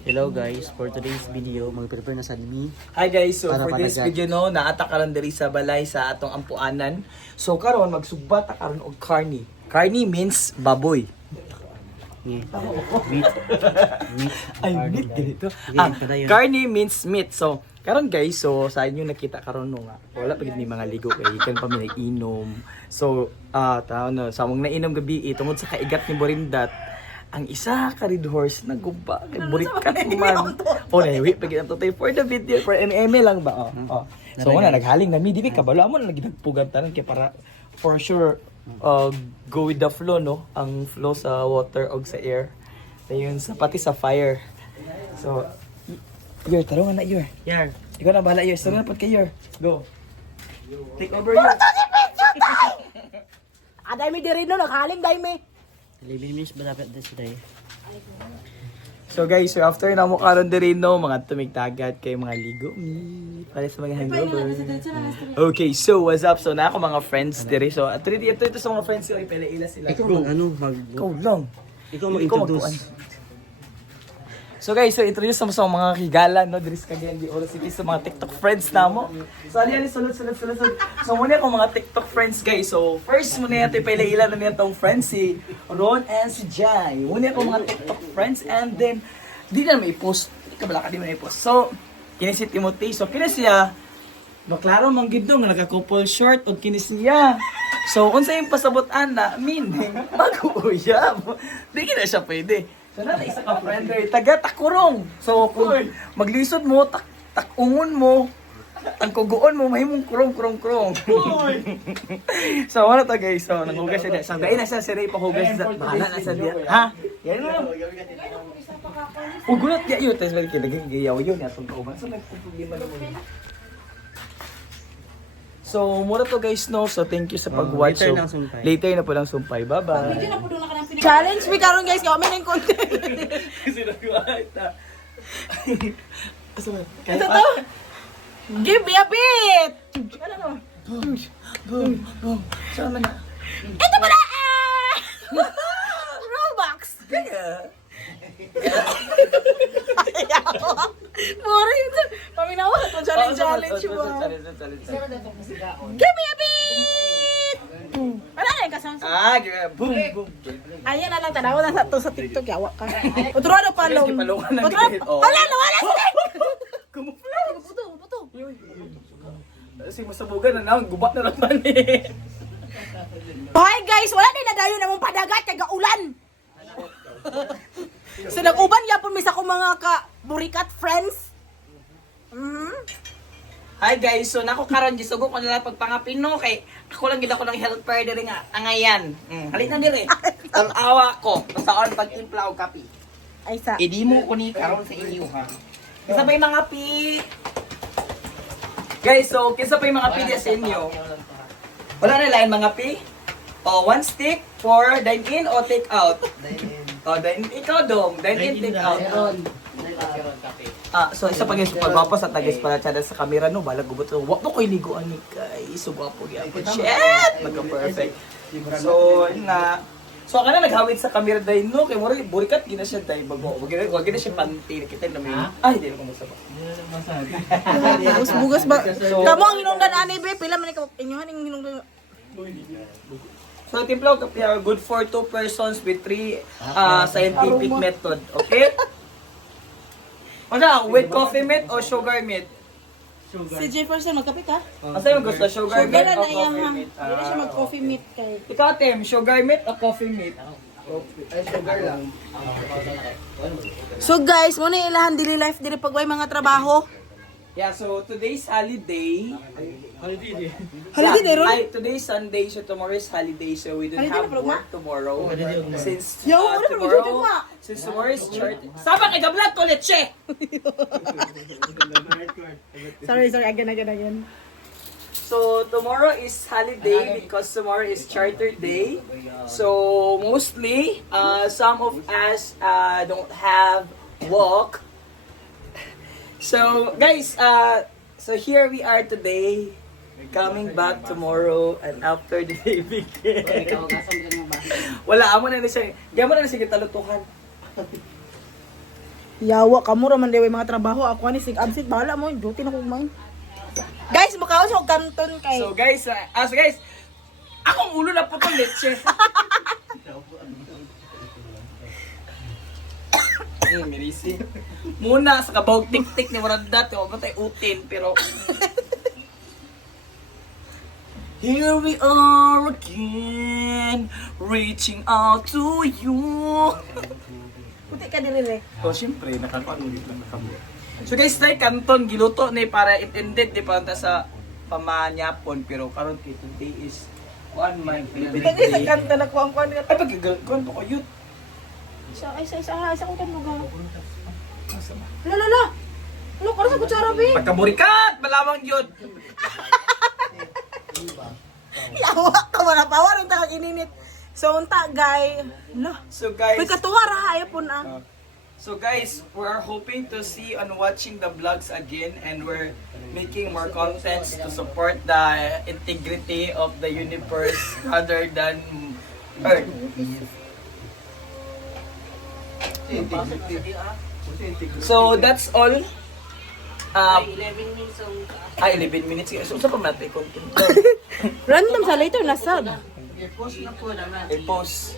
Hello guys, for today's video, mag-prepare na sa mi. Hi guys, so Para for this panagat. video no, naata karon diri sa balay sa atong ampuanan. So karon magsugbat ta karon og carne. Carne means baboy. Yeah. Meat. Meat. Ay, meat ganito. Kadayon. Carne means meat. So karon guys, so sa inyo nakita karon no nga. Wala pa gid ni mga ligo kay ikan pa mi nag-inom. So tao no, sa mong nainom gabi tungod sa kaigat ni Borindat. Ang isa ka red horse naguba kay burikat man. Oh, nahiwi pag ang tutay for the video for MMA lang ba? Oh. So wala naghaling na mi di kabalo mo na nagpugab tanan kay para for sure go with the flow no, ang flow sa water og sa air. Ayun sa pati sa fire. So Yor, tarungan na Yor. Yar. Ikaw na bahala Yor. Sarap pod kay Yor. Go. Take over Yor. Aday mi diri no, naghaling day mi. 11 minutes ba dapat na today? So guys, so after na mo karon diri no, mga tumigtagat kay mga ligo mi para sa mga hangover. Okay, so what's up? So na ako mga friends diri. So ito sa mga friends ko ipalaila sila. Ikaw Go. Ikaw lang. Ikaw mag-introduce. So guys, so introduce mo sa mga higala no, diri sa Cagayan de Oro City sa mga TikTok friends namo. So ali sunod. So muna ako mga TikTok friends guys. So first muna natin pailaila na niya tong friends si Ron and si Jai. Muna ako mga TikTok friends and then di na may post. Di ka bala ka di may post. So kini si Timothy. So kini siya maklaro man gid nga naka-couple short og kini siya. So unsa yung pasabutan na meaning mag-uyab. Di na siya pwede. So na isa ka friend taga takurong. So kung maglisod mo takungon mo ang kuguon mo mahimong kurong. So wala ta guys. So nanghugas siya. So dai na siya si Ray pahugas sa bahala na sa dia. Ha? Yan mo. Ugulat ya yun. Tapos balik kaya gayaw yun. Atong kauban. So nagpupuliman naman. So, mura to guys no. So, thank you sa pag-watch. Later So, lang sumpay. later na po lang sumpay. Bye-bye. Challenge mi karon guys, kami ning content. Kasi nag-white Ito to. Give me a bit. Ano no? Saan man na? Ito pala. Robux. Boring. Paminawa ko challenge mo. Give me a bit. Wala na yung kasang. Boom. Ayan na lang, tanaw na sa TikTok, yawa ka. Utro na palong. Sige, palungan ng Utro. gilid. Oh. Wala, stick! Kumuflaw. Buto. Si masabugan na lang. Gubat na naman eh. Hi guys, wala din na dayon namong padagat kay gaulan. So nag-uban yapon mi sa ko mga ka-burikat friends. Hi guys, so nako karon gisugo ko nila pagpangapino kay ako lang gid ako ng helper diri nga angayan. Halit na diri. Ang awa ko saon pag-impla og kape. Ay sa. Idi mo ko ni karon sa inyo ha. Isa pa yung mga pi. Guys, so kinsa pa yung mga pili sa inyo? Wala na lain mga pi? O, one stick for dine-in o take-out? Dine-in. O, dine-in. Ikaw dong, dine-in, take-out. So isa pa guys, pagwapo sa tagis pala tsada sa camera no, balag gubot. Wap mo ko iliguan ni guys. So gwapo gyapon. Shit! Magka-perfect. So, yun na. So kana naghawid sa camera dahil no, kay mura burikat gina siya dahil bago. Wag gina siya panty kita na may. Ay, di ko musta ba. Bugas ba? Kamo ang hinungdan ani be, pila man ikaw inyohan ning hinungdan. So timplaw kape good for 2 persons with 3 scientific method, okay? Ano, with coffee meat o sugar meat? Si Jefferson magkapit ha? Asa yung gusto, sugar Sugar meat na o na iya coffee ha. meat? Dili siya mag-coffee meat kay. Ikaw Tim, sugar meat o coffee meat? Ay, sugar lang. So guys, mo na ilahan dili life dili pagway mga trabaho. Yeah, so today's holiday. Holiday day ron? Today's Sunday, so tomorrow is holiday, so we don't Holiday have na pala, work tomorrow. Since Yo, wala pa mag-joke ma. Since tomorrow is church. Saba kay gablat to leche. Sorry, again. So tomorrow is holiday because tomorrow is charter day. So mostly some of us don't have work. So guys, so here we are today, coming back tomorrow and after the day weekend. Wala amo na siya. Diyan mo na siya talutukan. Yawa ka mo raman dewe mga trabaho. Ako ani sig absent bahala mo. Duty na ko kumain. Guys, makaon sa kanton kay. So guys, akong ulo na putol leche. Mirisi. Muna sa kabawag tik-tik ni Waranda, o ba tayo utin, pero... Here we are again, reaching out to you. Puti ka diri re. Oh, syempre, nakakanulit lang nakabo. So guys, tayo kanton, giluto ni para intended, di pa sa pamanyapon, pero karon kay today is 1 month. Kani sa kanton na kuang kuan Ay, pag-kuhan to ko yun. Isa ko kan mga. La. Lo para sa kutsara be. Pagkaburikat, malamang yun. Yawa ka man power ang takag ininit. So unta guy. Lo. So guys, Pag katuwa ra hayapon ah. so guys, we are hoping to see on watching the vlogs again, and we're making more contents to support the integrity of the universe rather than Earth. So that's all. 11 minutes ang 11 minutes. So sa pamatay content. Random sa later na sub. i-post na po naman. I-post.